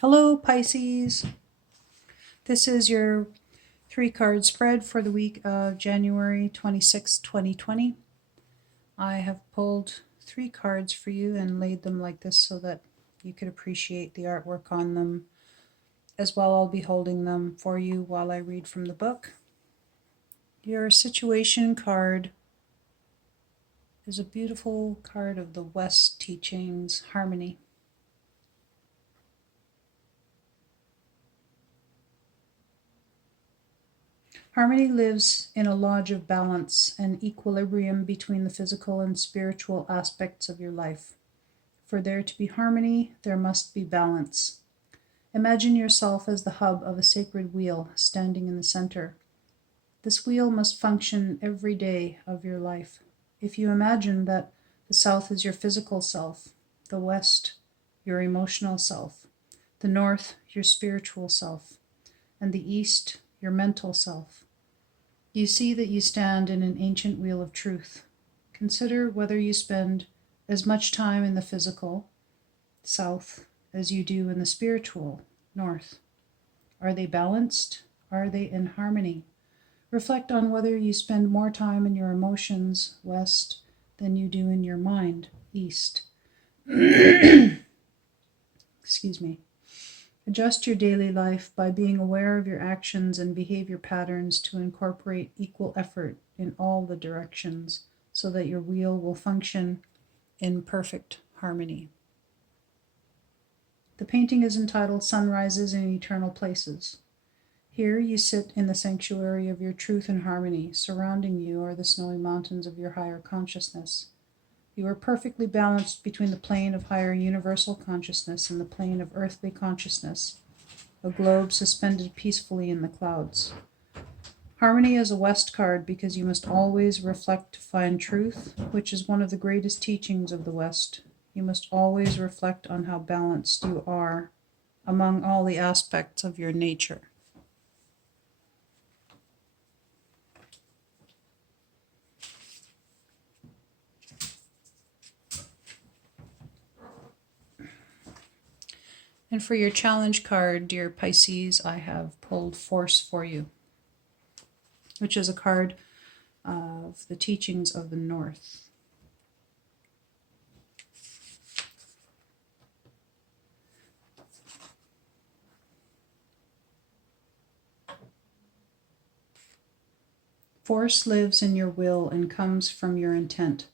Hello, Pisces. This is your 3-card spread for the week of January 26, 2020. I have pulled 3 cards for you and laid them like this so that you could appreciate the artwork on them. As well, I'll be holding them for you while I read from the book. Your situation card is a beautiful card of the West teachings, harmony. Harmony lives in a lodge of balance and equilibrium between the physical and spiritual aspects of your life. For there to be harmony, there must be balance. Imagine yourself as the hub of a sacred wheel standing in the center. This wheel must function every day of your life. If you imagine that the south is your physical self, the west, your emotional self, the north, your spiritual self, and the east, your mental self, you see that you stand in an ancient wheel of truth. Consider whether you spend as much time in the physical, south, as you do in the spiritual, north. Are they balanced? Are they in harmony? Reflect on whether you spend more time in your emotions, west, than you do in your mind, east. Excuse me. Adjust your daily life by being aware of your actions and behavior patterns to incorporate equal effort in all the directions so that your wheel will function in perfect harmony. The painting is entitled Sunrises in Eternal Places. Here you sit in the sanctuary of your truth and harmony. Surrounding you are the snowy mountains of your higher consciousness. You are perfectly balanced between the plane of higher universal consciousness and the plane of earthly consciousness, a globe suspended peacefully in the clouds. Harmony is a West card because you must always reflect to find truth, which is one of the greatest teachings of the West. You must always reflect on how balanced you are among all the aspects of your nature. And for your challenge card, dear Pisces, I have pulled Force for you, which is a card of the teachings of the North. Force lives in your will and comes from your intent.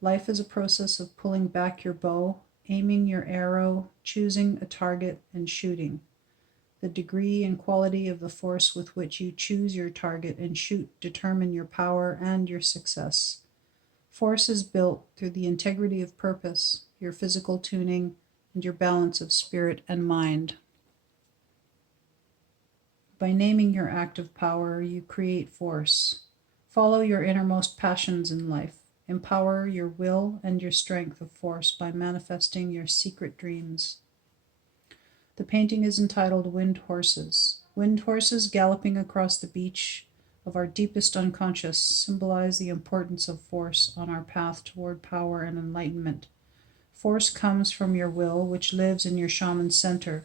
Life is a process of pulling back your bow, aiming your arrow, choosing a target, and shooting. The degree and quality of the force with which you choose your target and shoot determine your power and your success. Force is built through the integrity of purpose, your physical tuning, and your balance of spirit and mind. By naming your active power, you create force. Follow your innermost passions in life. Empower your will and your strength of force by manifesting your secret dreams. The painting is entitled Wind Horses. Wind horses galloping across the beach of our deepest unconscious symbolize the importance of force on our path toward power and enlightenment. Force comes from your will, which lives in your shaman center,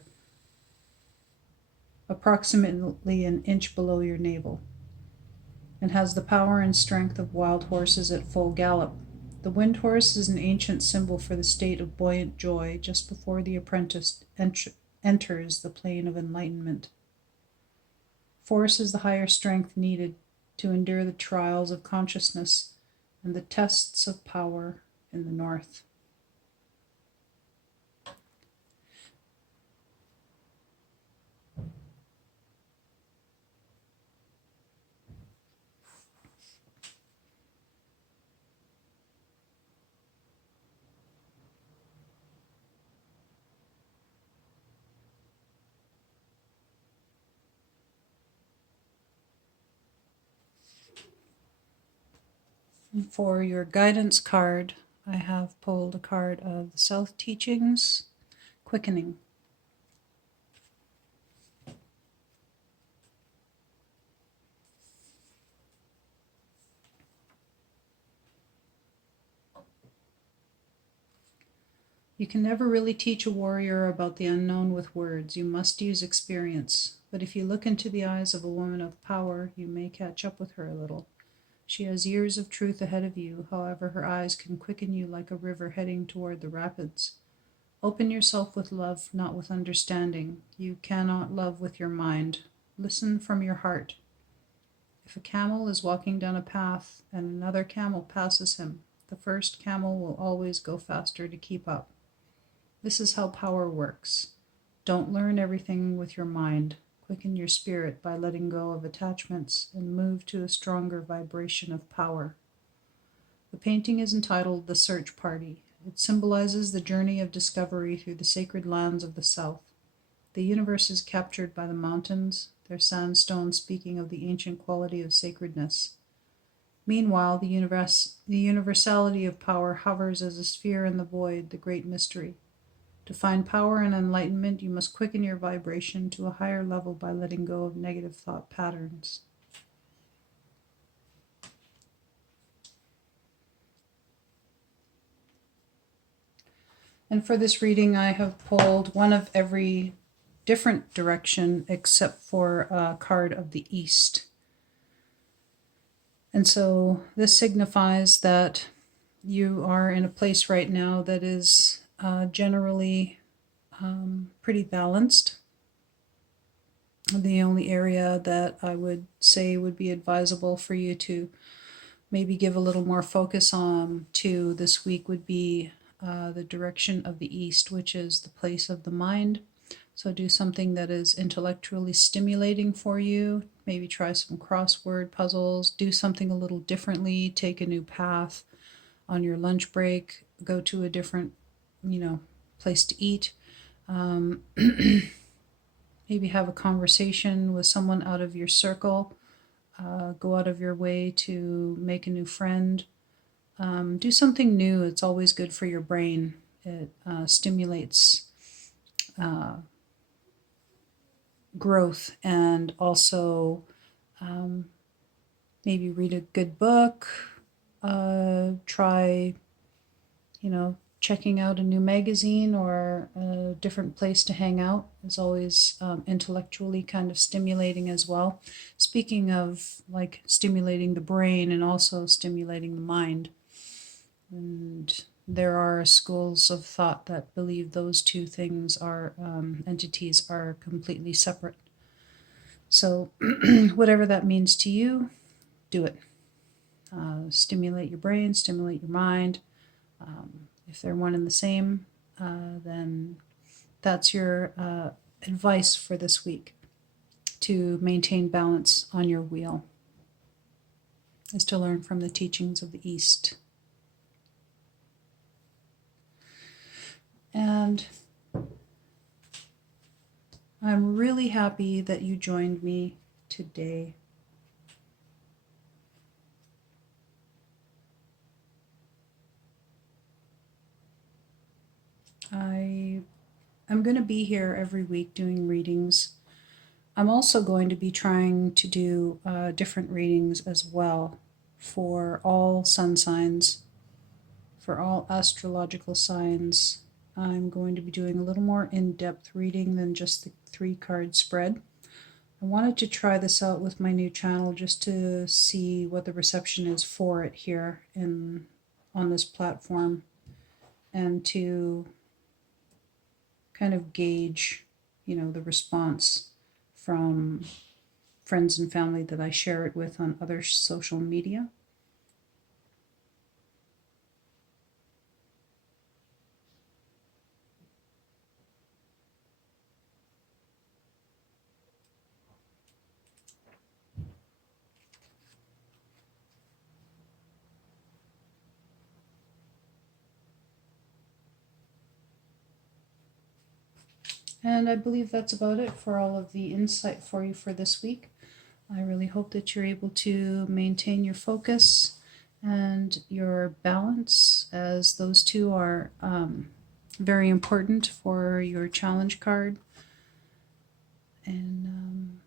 approximately an inch below your navel, and has the power and strength of wild horses at full gallop. The wind horse is an ancient symbol for the state of buoyant joy just before the apprentice enters the plane of enlightenment. Force is the higher strength needed to endure the trials of consciousness and the tests of power in the North. And for your guidance card, I have pulled a card of the South Teachings, Quickening. You can never really teach a warrior about the unknown with words. You must use experience. But if you look into the eyes of a woman of power, you may catch up with her a little. She has years of truth ahead of you, however, her eyes can quicken you like a river heading toward the rapids. Open yourself with love, not with understanding. You cannot love with your mind. Listen from your heart. If a camel is walking down a path and another camel passes him, the first camel will always go faster to keep up. This is how power works. Don't learn everything with your mind. Quicken your spirit by letting go of attachments and move to a stronger vibration of power. The painting is entitled The Search Party. It symbolizes the journey of discovery through the sacred lands of the South. The universe is captured by the mountains, their sandstone speaking of the ancient quality of sacredness. Meanwhile, the universality of power hovers as a sphere in the void, the great mystery. To find power and enlightenment, you must quicken your vibration to a higher level by letting go of negative thought patterns. And for this reading, I have pulled one of every different direction except for a card of the East. And so this signifies that you are in a place right now that is generally pretty balanced. The only area that I would say would be advisable for you to maybe give a little more focus on to this week would be the direction of the East, which is the place of the mind. So do something that is intellectually stimulating for you. Maybe try some crossword puzzles, do something a little differently, take a new path on your lunch break, go to a different, place to eat. Maybe have a conversation with someone out of your circle. Go out of your way to make a new friend. Do something new. It's always good for your brain. It stimulates growth, and also maybe read a good book. Try, checking out a new magazine or a different place to hang out is always intellectually kind of stimulating as well. Speaking of like stimulating the brain and also stimulating the mind. And there are schools of thought that believe those two things are entities are completely separate. So whatever that means to you, do it. Stimulate your brain, stimulate your mind. If they're one and the same, then that's your advice for this week to maintain balance on your wheel, is to learn from the teachings of the East. And I'm really happy that you joined me today. I'm going to be here every week doing readings. I'm also going to be trying to do different readings as well for all sun signs, for all astrological signs. I'm going to be doing a little more in-depth reading than just the 3-card spread. I wanted to try this out with my new channel just to see what the reception is for it here on this platform, and to kind of gauge, the response from friends and family that I share it with on other social media. And I believe that's about it for all of the insight for you for this week. I really hope that you're able to maintain your focus and your balance, as those two are very important for your challenge card. And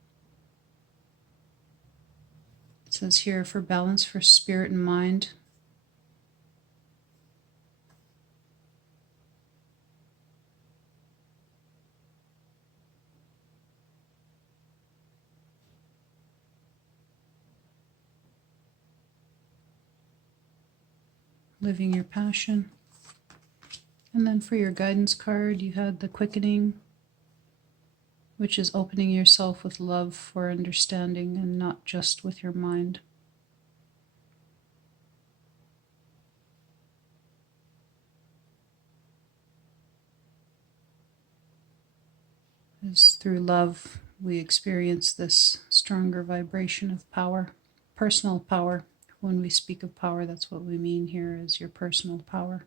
it says here, for balance for spirit and mind, living your passion. And then for your guidance card, you had the quickening, which is opening yourself with love for understanding and not just with your mind. As through love, we experience this stronger vibration of power, personal power. When we speak of power, that's what we mean here is your personal power.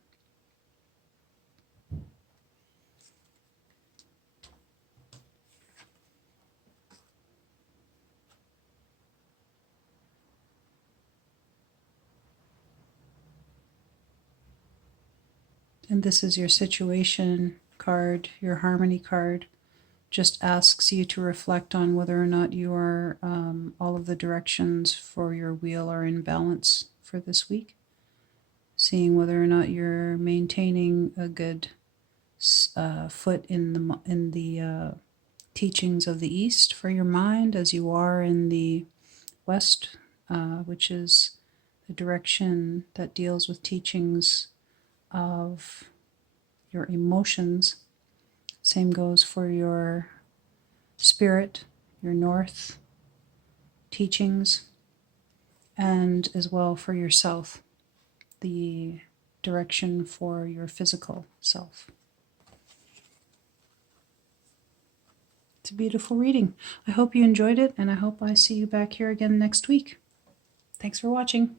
And this is your situation card, your harmony card. Just asks you to reflect on whether or not you are, all of the directions for your wheel are in balance for this week. Seeing whether or not you're maintaining a good foot in the teachings of the East for your mind, as you are in the West, which is the direction that deals with teachings of your emotions. Same goes for your spirit, your North teachings, and as well for your South, the direction for your physical self. It's a beautiful reading. I hope you enjoyed it, and I hope I see you back here again next week. Thanks for watching.